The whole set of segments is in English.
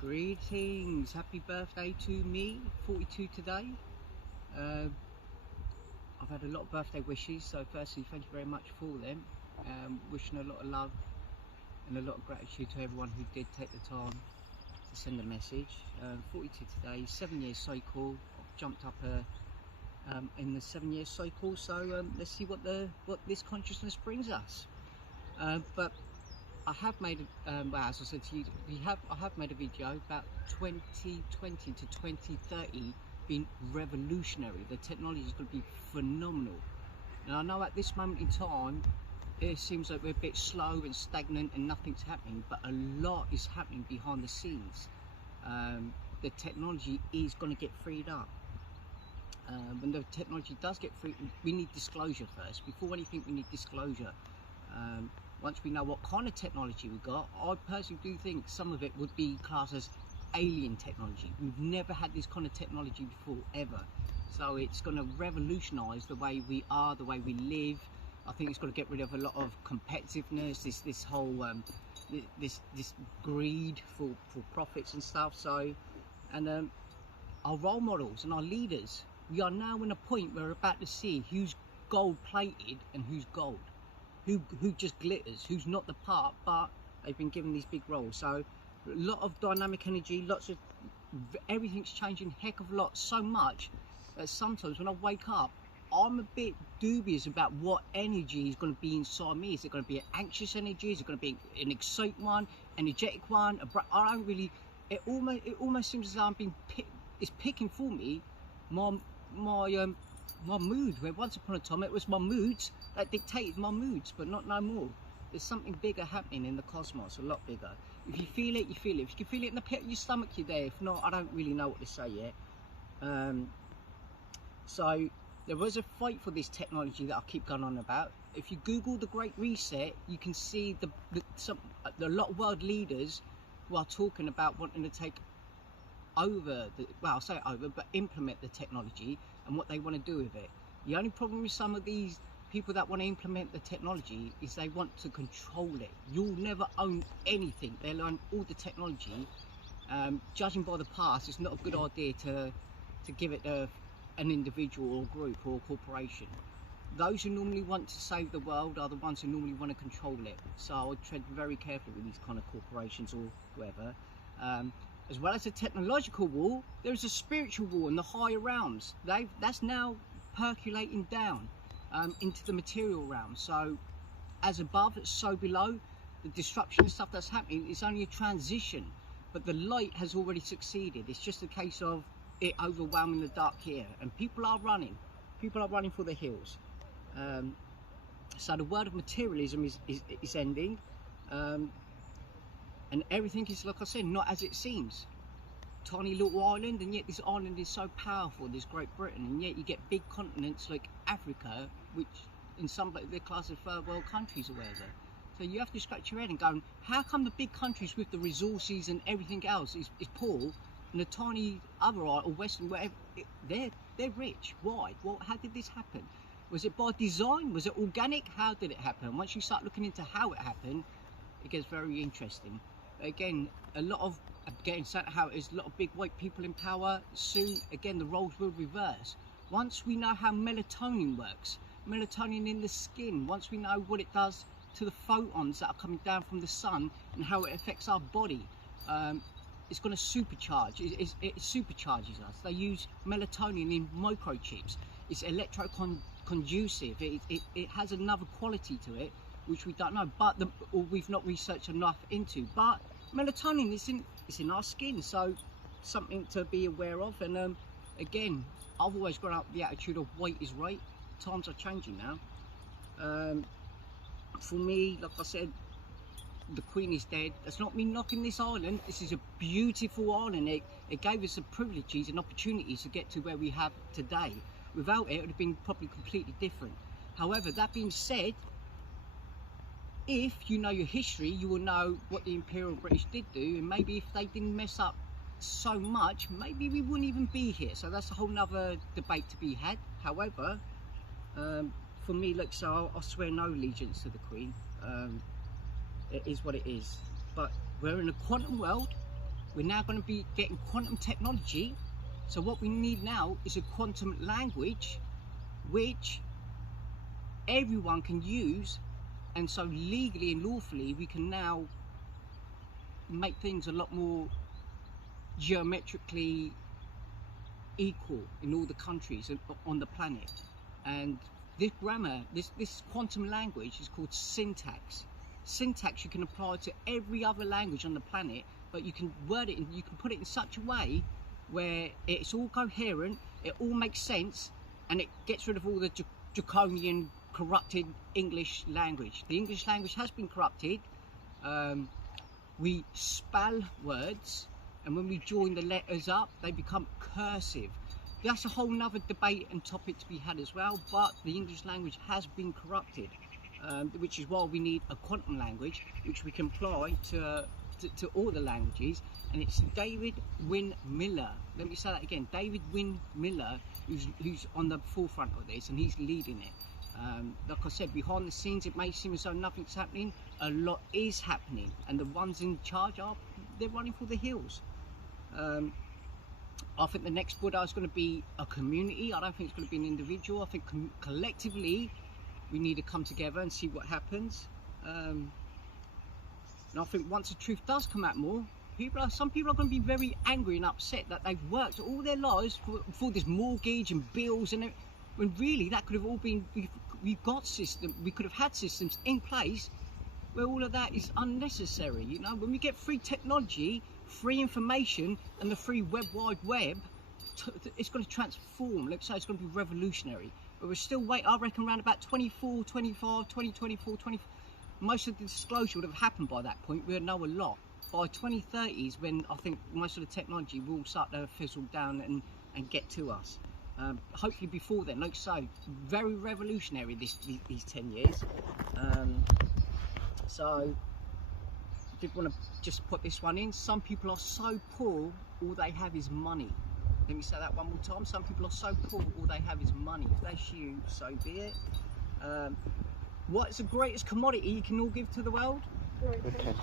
Greetings, happy birthday to me, 42 today. I've had a lot of birthday wishes, so firstly thank you very much for them. Wishing a lot of love and a lot of gratitude to everyone who did take the time to send a message. 42 today, 7 years cycle. I've jumped up in the 7 year cycle, so let's see what this consciousness brings us. But I have made, well, as I said to you, I have made a video about 2020 to 2030 being revolutionary. The technology is going to be phenomenal. And I know at this moment in time, it seems like we're a bit slow and stagnant and nothing's happening, but a lot is happening behind the scenes. The technology is going to get freed up. When the technology does get freed, we need disclosure first. Before anything, we need disclosure. Once we know what kind of technology we've got, I personally do think some of it would be classed as alien technology. We've never had this kind of technology before, ever. So it's going to revolutionise the way we are, the way we live. I think it's going to get rid of a lot of competitiveness, this whole this greed for profits and stuff. So, and our role models and our leaders, we are now in a point where we're about to see who's gold plated and who's gold. Who just glitters, who's not the part, but they've been given these big roles. So a lot of dynamic energy, lots of everything's changing heck of a lot, so much that sometimes when I wake up, I'm a bit dubious about what energy is going to be inside me. Is it going to be an anxious energy? Is it going to be an excited one, energetic one? I don't really. It almost seems as though I'm being it's picking for me my mood, where once upon a time it was my moods that dictated my moods, but not no more. There's something bigger happening in the cosmos, a lot bigger. If you feel it, you feel it. If you can feel it in the pit of your stomach, you're there. If not, I don't really know what to say yet. So there was a fight for this technology that I keep going on about. If you Google the Great Reset, you can see a lot of world leaders who are talking about wanting to take over, well, I'll say over, but implement the technology and what they want to do with it. The only problem with some of these people that want to implement the technology is they want to control it. You'll never own anything. They'll own all the technology. Judging by the past, it's not a good idea to give it to an individual or group or corporation. Those who normally want to save the world are the ones who normally want to control it. So I would tread very carefully with these kind of corporations or whoever. As well as a technological war, there is a spiritual war in the higher realms. That's now percolating down into the material realm. So as above, so below. The disruption and stuff that's happening is only a transition, but the light has already succeeded. It's just a case of it overwhelming the dark here, and people are running for the hills. So the world of materialism is ending. And everything is, like I said, not as it seems. Tiny little island, and yet this island is so powerful, this Great Britain, and yet you get big continents like Africa, which in some they're classed as third world countries or whatever. So you have to scratch your head and go, how come the big countries with the resources and everything else is poor, and the tiny other or Western, whatever, they're rich? Why? Well, how did this happen? Was it by design? Was it organic? How did it happen? Once you start looking into how it happened, it gets very interesting. Again, how it is, a lot of big white people in power. Soon, again, the roles will reverse. Once we know how melatonin works, melatonin in the skin, once we know what it does to the photons that are coming down from the sun and how it affects our body, it's going to supercharge. It supercharges us. They use melatonin in microchips. It's electroconducive. It has another quality to it, which we don't know, or we've not researched enough into. But melatonin is in our skin, so something to be aware of. And again, I've always grown up with the attitude of white is right. Times are changing now. For me, like I said, the Queen is dead. That's not me knocking this island. This is a beautiful island. It gave us the privileges and opportunities to get to where we have today. Without it, it would have been probably completely different. However, that being said, if you know your history, you will know what the Imperial British did do, and maybe if they didn't mess up so much, maybe we wouldn't even be here. So that's a whole nother debate to be had. However, for me, look, so I swear no allegiance to the Queen. It is what it is. But we're in a quantum world We're now going to be getting quantum technology. So what we need now is a quantum language which everyone can use, and so legally and lawfully we can now make things a lot more geometrically equal in all the countries on the planet. And this grammar, this quantum language is called syntax. Syntax you can apply to every other language on the planet, but you can word it and you can put it in such a way where it's all coherent, it all makes sense, and it gets rid of all the draconian, corrupted English language. The English language has been corrupted. We spell words, and when we join the letters up, they become cursive. That's a whole nother debate and topic to be had as well, but the English language has been corrupted, which is why we need a quantum language which we can apply to all the languages. And it's David Wynn Miller. Let me say that again. David Wynn Miller, who's on the forefront of this, and he's leading it. Like I said, behind the scenes it may seem as though nothing's happening. A lot is happening, and the ones in charge they're running for the hills. I think the next Buddha is going to be a community. I don't think it's going to be an individual. I think collectively we need to come together and see what happens. And I think once the truth does come out more, some people are going to be very angry and upset that they've worked all their lives for this mortgage and bills, and when really that could have all been, we could have had systems in place where all of that is unnecessary. You know, when we get free technology, free information, and the free wide web, it's going to transform. Let's say it's going to be revolutionary. But we're still waiting. I reckon around about 2024, most of the disclosure would have happened by that point. We'll know a lot. By 2030s, when I think most of the technology will start to fizzle down and get to us. Hopefully before then. Like so, very revolutionary these 10 years. So I did want to just put this one in. Some people are so poor, all they have is money. Let me say that one more time. Some people are so poor, all they have is money. If that's you, so be it. What is the greatest commodity you can all give to the world?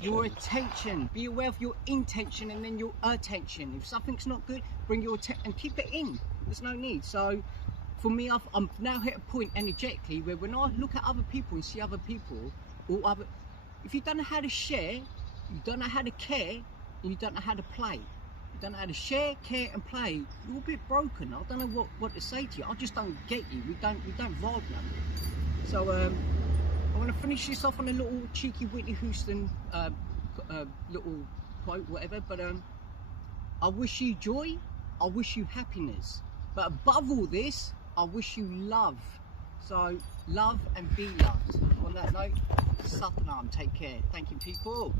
Your attention. Be aware of your intention and then your attention. If something's not good, bring your attention and keep it in. There's no need. So for me, I'm now hit a point energetically where when I look at other people and see other people, if you don't know how to share, you don't know how to care, and you don't know how to play. You don't know how to share, care and play. You're a bit broken. I don't know what to say to you. I just don't get you. We don't vibe now. So I want to finish this off on a little cheeky Whitney Houston little quote, whatever. But I wish you joy. I wish you happiness. But above all this, I wish you love. So love and be loved. On that note, Satanam, take care. Thank you, people.